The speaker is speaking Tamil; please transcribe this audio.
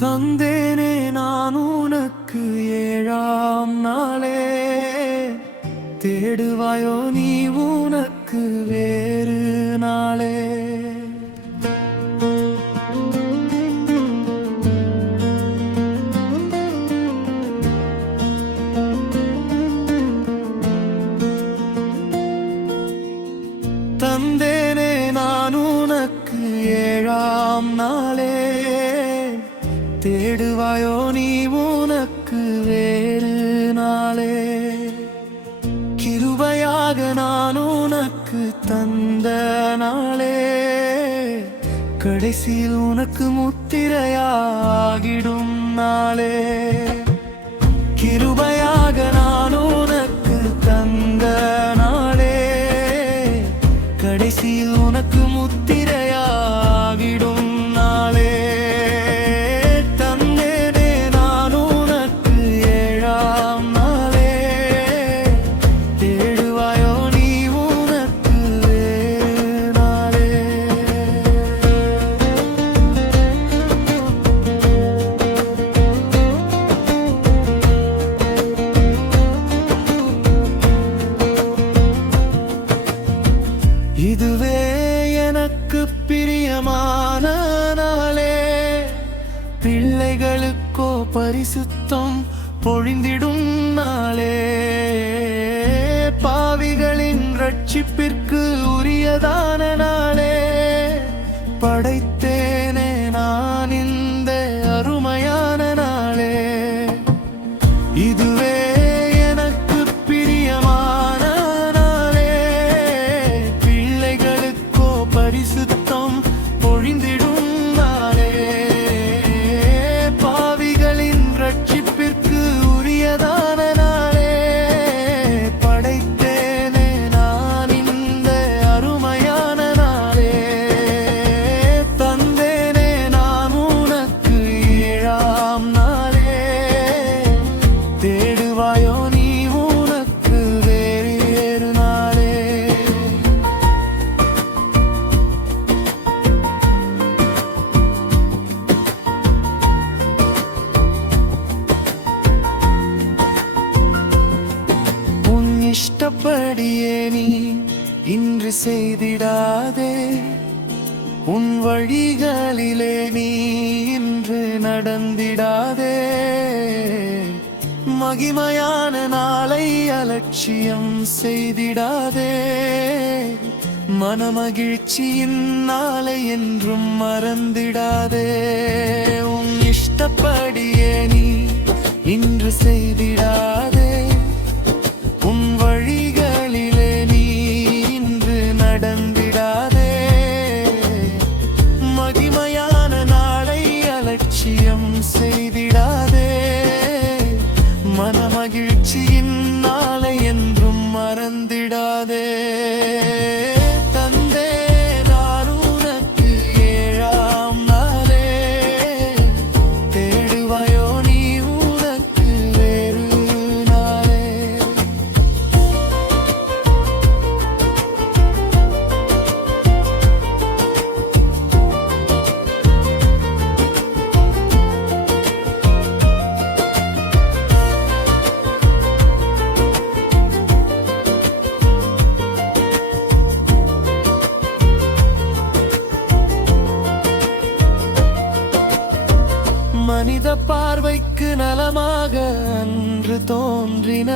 தந்தேனே நான் உனக்கு ஏழாம் நாளே, தேடுவாயோ நீ உனக்கு வேறு நாளே. தந்தேனே நான் உனக்கு ஏழாம் நாளே, தேடுவாயோ நீ உனக்கு வேறு நாளே. கிருபையாக நான் உனக்கு தந்த நாளே, கடைசியில் உனக்கு முத்திரையாகிடும் நாளே. கிருபையாக நான் உனக்கு தந்த நாளே, கடைசியில் உனக்கு முத்திரையாகிடும் நாளே. தந்தேனே நான் உனக்கு ஏழாம் நாளே, தேடுவாயோ நீ உனக்கு வேறு நாளே. இதுவே எனக்கு பிரியமான நாளே, பிள்ளைகளுக்கோ பரிசுத்தம் பொழிந்திடும் நாளே. பாவிகளின் ரட்சிப்பிற்கு உரியதான நாளே, படைத்தேனே நான் இந்த அருமையான நாளே. இதுவே எனக்கு பிரியமான நாளே, பிள்ளைகளுக்கோ பரிசுத்தம் பொழிந்திடும் நாளே. பாவிகளின் ரட்சிப்பிற்கு உரியதான நாளே, படைத்தேனே நான் இந்த அருமையான நாளே. தந்தேனே நான் உனக்கு ஏழாம் நாளே, தேடுவாயோ நீ உனக்கு வேறு நாளே. உன் இஷ்டப்படியே நீ இன்று செய்திடாதே, உன் வழிகளிலே நீ இன்று நடந்திடாதே. மகிமையான நாளை அலட்சியம் செய்திடாதே, மனமகிழ்ச்சியின் நாளை என்றும் மறந்திடாதே. உன் இஷ்டப்படியே நீ இன்று செய்திடாதே, உன் வழிகளிலே நீ இன்று நடந்திடாதே. மகிமையான நாளை அலட்சியம் செய்திடாதே, மனமகிழ்ச்சியின் நாளை என்றும் மறந்திடாதே. தந்தே நான் உனக்கு ஏழாம் நாளே, தேடுவாயோ நீ உனக்கு வேறு நாளே. மனித பார்வைக்கு நலமாக அன்று தோன்றின